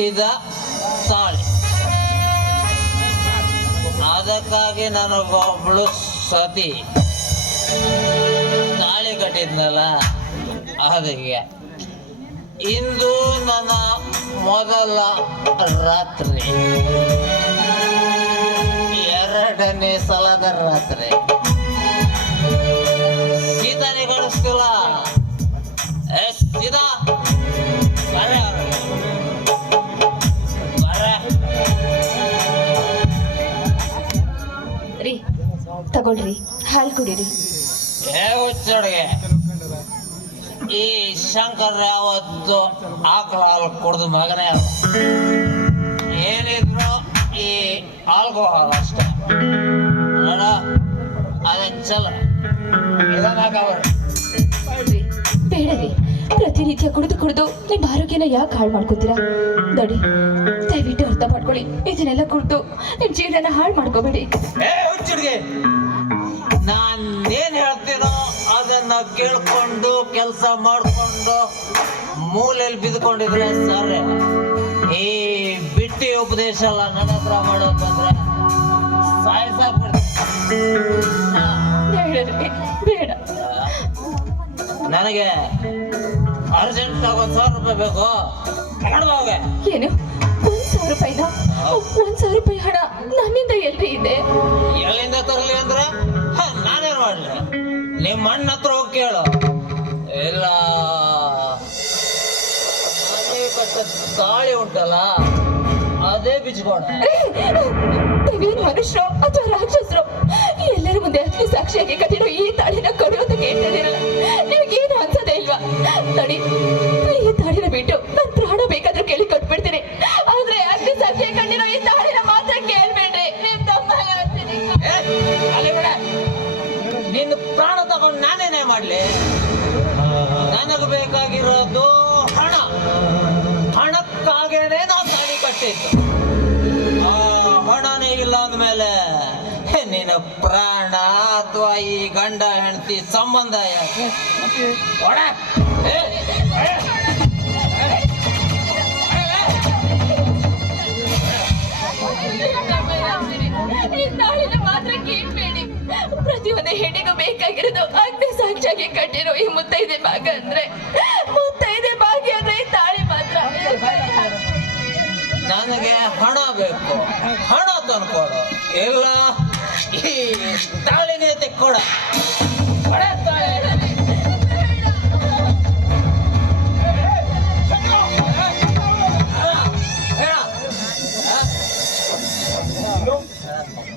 ಕಟ್ಟಿದ ತಾಳಿ. ಅದಕ್ಕಾಗಿ ನನಗೊಬ್ಳು ಸತಿ ತಾಳಿ ಕಟ್ಟಿದ್ನಲ್ಲ, ಅದಕ್ಕೆ ಇಂದು ನನ್ನ ಮೊದಲ ರಾತ್ರಿ, ಎರಡನೇ ಸಲದ ರಾತ್ರಿ. ಸೀತಾನೇ ಕಾಣಿಸ್ತಿಲ್ಲ. ಸೀತಾ ರೀ, ತಗೊಳ್ರಿ, ಹಾಲು ಕುಡೀರಿ. ಹುಚ್ಚಡ್ಗೆ, ಈ ಶಂಕರ್ ಯಾವತ್ತು ಆಕಳ ಹಾಲು ಕುಡ್ದು ಮಗನೇ ಅಲ್ಲ. ಏನಿದ್ರು ಈ ಆಲ್ಕೋಹಾಲ್ ಅಷ್ಟೇ. ನೋಡ ಅದನ್ ಚಲ ಬೇಡ ರೀ, ಪ್ರತಿನಿತ್ಯ ಕುಡಿದು ನಿಮ್ಮ ಆರೋಗ್ಯನ ಯಾಕೆ ಹಾಳು ಮಾಡ್ಕೋತೀರಾ? ನೋಡಿ, ದಯವಿಟ್ಟು ಅರ್ಥ ಮಾಡ್ಕೊಳ್ಳಿ. ಇದನ್ನೆಲ್ಲ ಕುಡಿದು ನಿಮ್ಮ ಜೀವನ ಹಾಳು ಮಾಡ್ಕೋಬೇಡಿ. ಹುಚ್ಚಡ್ಗೆ, ನಾನೇನ್ ಹೇಳ್ತೀನೋ ಅದನ್ನ ಕೇಳ್ಕೊಂಡು ಕೆಲಸ ಮಾಡ್ಕೊಂಡು ಮೂಲೆಯಲ್ಲಿ ಬಿದ್ಕೊಂಡಿದ್ರೆ ಸರ್. ಈ ಬಿಟ್ಟಿ ಉಪದೇಶ ಎಲ್ಲ ನನ್ನ ಹತ್ರ ಮಾಡೋದಂದ್ರೆ ಬೇಡ, ನನಗೆ ಅರ್ಜೆಂಟ್ ಆಗಿ 1,000 ರೂಪಾಯಿ ಬೇಕು. ಏನು 1,000 ರೂಪಾಯಿನ? 1,000 ರೂಪಾಯಿ ಹಣ ನನ್ನಿಂದ ಎಲ್ರಿ ಇದೆ? ಎಲ್ಲಿಂದ ತರಲಿ ಅಂದ್ರೆ ನಾನೇನ್ ಮಾಡ್ಲಿ? ನಿಮ್ಮ ಅಣ್ಣ ಹತ್ರ ಹೋಗಿ ಕೇಳು. ಇಲ್ಲ, ತಾಳಿ ಉಂಟಲ್ಲ ಅದೇ ಬಿಚ್ಕೋಣ. ನೀವೇನು ಮನುಷ್ಯರು ಅಥವಾ ರಾಕ್ಷಸರು? ಎಲ್ಲರ ಮುಂದೆ ಅಗ್ನಿ ಸಾಕ್ಷಿಯಾಗಿ ಕಟ್ಟಿರೋ ಈ ತಾಳಿನ ಕೊಡುವುದಕ್ಕೆ ಹೇಳ್ತಿದ್ದೀರಲ್ಲ, ನಿಮಗೇನು ಅನ್ಸೋದೇ ಇಲ್ವಾ? ನೋಡಿ, ಈ ತಾಳಿನ ಬಿಟ್ಟು ನನ್ನ ಪ್ರಾಣ ಬೇಕಾದ್ರೂ ಕೇಳಿ ಕೊಟ್ಬಿಡ್ತೀನಿ, ಆದ್ರೆ ಅಗ್ನಿ ಸಾಕ್ಷಿಯಾಗಿ ಕಟ್ಟಿರೋ ಈ ತಾಳಿನ ಮಾತ್ರ ಕೇಳ್ಬೇಡ್ರಿ. ನಿಮ್ ತಮ್ಮ ಹೇಳ್ತೀನಿ. ನಿನ್ನ ಪ್ರಾಣ ತಗೊಂಡು ನಾನೇನೇ ಮಾಡ್ಲಿ? ನನಗೆ ಬೇಕಾಗಿರೋದು ಹಣ. ಹಣಕ್ಕಾಗೇನೆ ನಾವು ತಾಳಿ ಕಟ್ಟಿದ್ದು. ಆ ಹಣನೇ ಇಲ್ಲ ಅಂದ್ಮೇಲೆ ನಿನ್ನ ಪ್ರಾಣ ಅಥವಾ ಈ ಗಂಡ ಹೆಂಡತಿ ಸಂಬಂಧ ಯಾಕೆ? ಮಾತ್ರ ಕೇಳ್ಬೇಡಿ. ಪ್ರತಿಯೊಂದು ಹೆಣ್ಣಿಗೂ ಬೇಕಾಗಿರೋದು ಅಗ್ನಿ ಸಾಕ್ಷಿಯಾಗಿ ಕಟ್ಟಿರೋ ಈ ಮುತ್ತೈದೆ ಭಾಗ ಅಂದ್ರೆ, ಮುತ್ತೈದೆ ಭಾಗ್ಯ ಅಂದ್ರೆ ಈ ತಾಳಿ ಮಾತ್ರ. ನನಗೆ ಹಣ ಬೇಕು, ಹಣ ತಂದ್ಕೊಡು. ಇಲ್ಲ ಈ ತಾಳಿನೇ ತೆಕ್ಕೊಡ.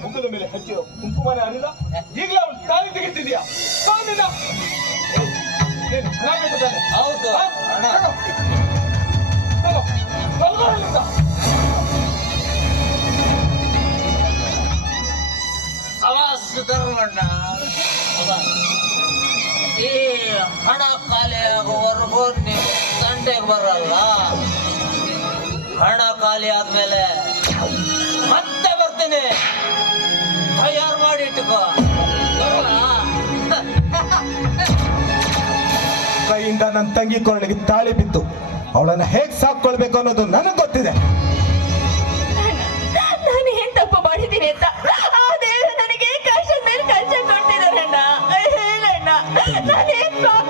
ಮುಖದ ಮೇಲೆ ಹಚ್ಚಿರೋ ಕುಂಕುಮನೆ ಅನಿಲ ಈಗಲೇ ಅವಳು ತಾಳಿ ತೆಗಿತಿದ್ಯಾ? ಹೌದು, ಹಣ ಧರ್ಮಣ್ಣ. ಈ ಹಣ ಖಾಲಿ ಆಗುವವರೆಗೂ ನೀವು ತಂಟೆಗೆ ಬರಲ್ಲ. ಹಣ ಖಾಲಿ ಆದ್ಮೇಲೆ ಮತ್ತೆ ಬರ್ತೀನಿ, ತಯಾರು ಮಾಡಿ ಇಟ್ಟುಕೋ. ಕೈಯಿಂದ ನನ್ನ ತಂಗಿ ಕೊರಳಿಗೆ ತಾಳಿ ಬಿತ್ತು. ಅವಳನ್ನ ಹೇಗ್ ಸಾಕ್ಕೊಳ್ಬೇಕು ಅನ್ನೋದು ನನಗೆ ಗೊತ್ತಿದೆ. ನಾನು ಏನ್ ತಪ್ಪು ಮಾಡಿದ್ದೀನಿ ಅಂತ ಆ ದೇವರು ನನಗೆ ಕಷ್ಟ ಮೇಲೆ ಕಷ್ಟ ಕೊಟ್ಟಿದ್ದಾರಣ್ಣ. ಹೇಳಣ್ಣ, ನಾನೇನ್ ಪಾಪ